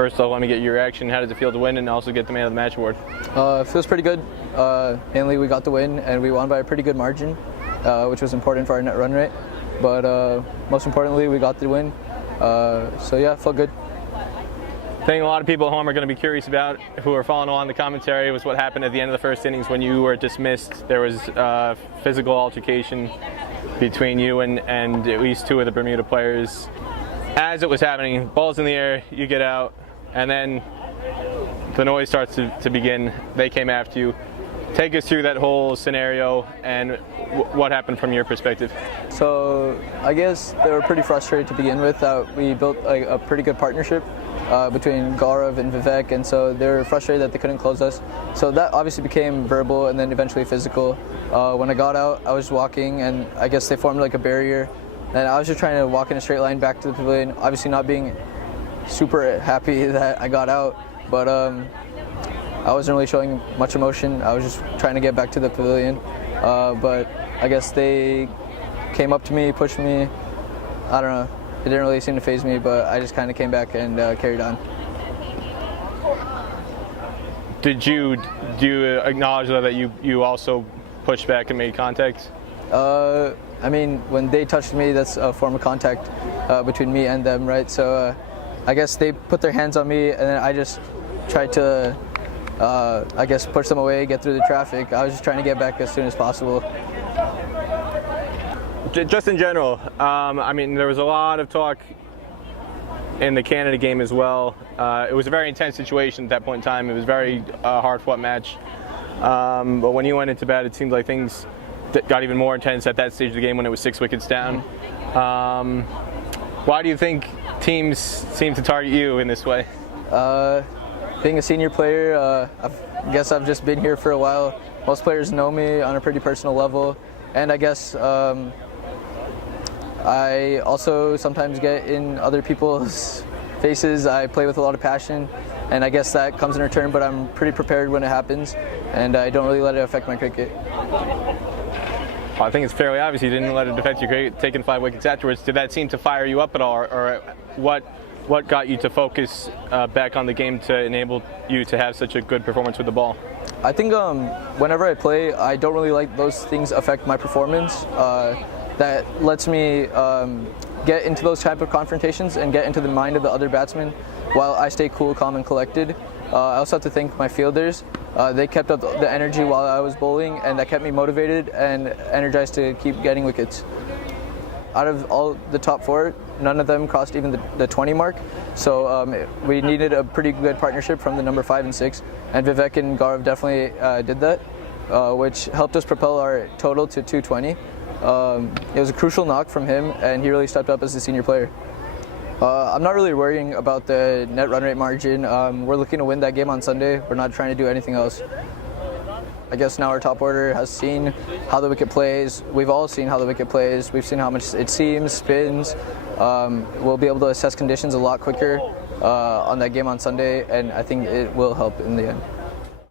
First off, let me get your reaction. How does it feel to win and also get the Man of the Match award? It feels pretty good. Mainly we got the win and we won by a pretty good margin, which was important for our net run rate. But most importantly, we got the win. So yeah, it felt good. I think a lot of people at home are going to be curious about, who are following along the commentary, was what happened at the end of the first innings when you were dismissed. There was physical altercation between you and at least two of the Bermuda players. As it was happening, ball's in the air, you get out, and then the noise starts to begin. They came after you. Take us through that whole scenario and what happened from your perspective. So I guess they were pretty frustrated to begin with. We built a pretty good partnership between Gaurav and Vivek, and so they were frustrated that they couldn't close us. So that obviously became verbal and then eventually physical. When I got out, I was walking, and I guess they formed like a barrier. And I was just trying to walk in a straight line back to the pavilion, obviously not being super happy that I got out, but I wasn't really showing much emotion. I was just trying to get back to the pavilion. But I guess they came up to me, pushed me. I don't know. It didn't really seem to faze me, but I just kind of came back and carried on. Do you acknowledge though that you also pushed back and made contact? I mean, when they touched me, that's a form of contact between me and them, right? So I guess they put their hands on me, and then I just tried to, I guess, push them away, get through the traffic. I was just trying to get back as soon as possible. Just in general, I mean, there was a lot of talk in the Canada game as well. It was a very intense situation at that point in time. It was a very hard-fought match. But when you went into bat, it seemed like things got even more intense at that stage of the game when it was 6 wickets down. Why do you think teams seem to target you in this way? Being a senior player, I guess I've just been here for a while. Most players know me on a pretty personal level, and I guess I also sometimes get in other people's faces. I play with a lot of passion, and I guess that comes in return, but I'm pretty prepared when it happens, and I don't really let it affect my cricket. I think it's fairly obvious you didn't let it affect your cricket, taking 5 wickets afterwards. Did that seem to fire you up at all, or what got you to focus back on the game to enable you to have such a good performance with the ball? I think whenever I play, I don't really like those things affect my performance. That lets me get into those type of confrontations and get into the mind of the other batsmen while I stay cool, calm, and collected. I also have to thank my fielders. They kept up the energy while I was bowling, and that kept me motivated and energized to keep getting wickets. Out of all the top 4, none of them crossed even the 20 mark. So we needed a pretty good partnership from the number 5 and 6, and Vivek and Gaurav definitely did that, which helped us propel our total to 220. It was a crucial knock from him, and he really stepped up as a senior player. I'm not really worrying about the net run rate margin. We're looking to win that game on Sunday. We're not trying to do anything else. I guess now our top order has seen how the wicket plays. We've all seen how the wicket plays. We've seen how much it seams, spins. We'll be able to assess conditions a lot quicker on that game on Sunday, and I think it will help in the end.